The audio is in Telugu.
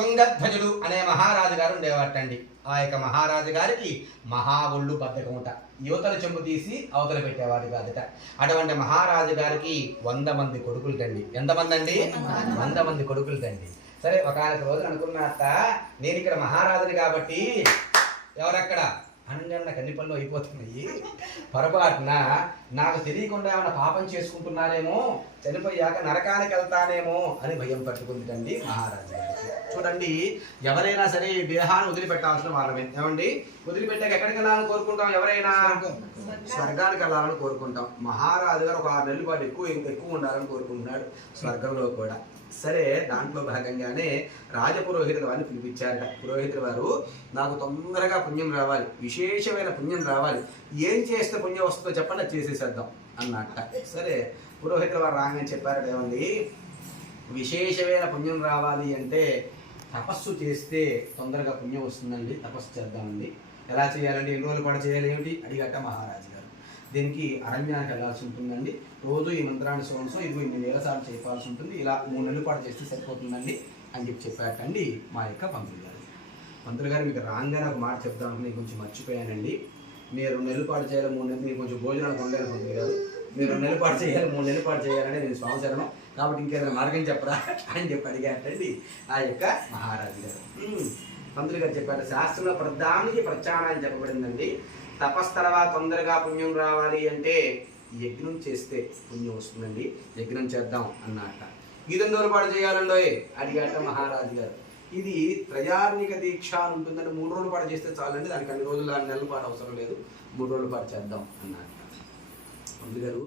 తుంగధ్వజుడు అనే మహారాజు గారు ఉండేవాటండి ఆ యొక్క మహారాజు గారికి మహా ఒళ్ళు బద్దకముట యువతల చెంపు తీసి అవతల పెట్టేవాడు కాదట. అటువంటి మహారాజు గారికి వంద మంది కొడుకులు తండి ఎంతమంది అండి వంద మంది కొడుకులు తండి సరే ఒకనొక రోజులు అనుకున్నట్ట నేను ఇక్కడ మహారాజుని కాబట్టి ఎవరక్కడ? అనగన్న కన్నిపళ్ళు అయిపోతున్నాయి. పొరపాటున నాకు తెలియకుండా ఏమైనా పాపం చేసుకుంటున్నానేమో చనిపోయాక నరకానికి వెళ్తానేమో అని భయం పట్టుకుందండి మహారాజు చూడండి ఎవరైనా సరే ఈ దేహాన్ని వదిలిపెట్టాల్సిన వాళ్ళమే. ఏమండి? వదిలిపెట్టాక ఎక్కడికి వెళ్ళాలని కోరుకుంటాం ఎవరైనా? స్వర్గానికి వెళ్ళాలని కోరుకుంటాం. మహారాజు గారు ఒక ఆరు నెలల పాటు ఎక్కువ ఎక్కువ ఉండాలని కోరుకుంటున్నాడు స్వర్గంలో కూడా. సరే దాంట్లో భాగంగానే రాజపురోహితుల వారిని పిలిపించారట. పురోహితుల వారు నాకు తొందరగా పుణ్యం రావాలి విశేషమైన పుణ్యం రావాలి. ఏం చేస్తే పుణ్యం వస్తుందో చెప్పండి చేసేసేద్దాం అన్నట్ట సరే పురోహితుల వారు రాగానే చెప్పారట ఏమండి విశేషమైన పుణ్యం రావాలి అంటే తపస్సు చేస్తే తొందరగా పుణ్యం వస్తుందండి తపస్సు చేద్దామండి. ఎలా చేయాలండి? ఎన్ని రోజులు కూడా చేయాలి ఏమిటి? అడిగట మహారాజు. దీనికి అరణ్యానికి వెళ్ళాల్సి ఉంటుందండి. రోజు ఈ మంత్రాన్ని సోన్సో ఇవి ఇన్ని వేల సార్లు చెప్పాల్సి ఉంటుంది. ఇలా మూడు నెలలు పాటు చేస్తే సరిపోతుందండి అని చెప్పి చెప్పాకండి మా యొక్క పంతులు గారు. పంతులు గారు మీకు రాగానే ఒక మాట చెప్దాం నేను కొంచెం మర్చిపోయానండి. మీరు రెండు నెలలు పాటు చేయాలి మూడు నెలలు కొంచెం భోజనాలు ఉండలేదు పంతులు గారు. మీరు రెండు నెలలు పాటు చేయాలి మూడు నెలలు పాటు చేయాలని నేను సంవత్సరం కాబట్టి ఇంకేదైనా మార్గం చెప్పరా అని చెప్పి అడిగాటండి ఆ యొక్క మహారాజు గారు. మంత్రులు గారు చెప్పారు శాస్త్రంలో ప్రధానికి ప్రచారం చెప్పబడిందండి. తపస్ తర్వాత తొందరగా పుణ్యం రావాలి అంటే యజ్ఞం చేస్తే పుణ్యం వస్తుందండి. యజ్ఞం చేద్దాం అన్నట్ట గీతం పాటు చేయాలండోయ్? అడిగాట మహారాజు గారు. ఇది త్రయార్ణిక దీక్ష అని ఉంటుందని మూడు రోజుల పాటు చేస్తే చాలండి. దానికి అన్ని రోజులు అన్ని నెలల పాటు అవసరం లేదు. మూడు రోజుల పాటు చేద్దాం అన్నట్ట పంతులు గారు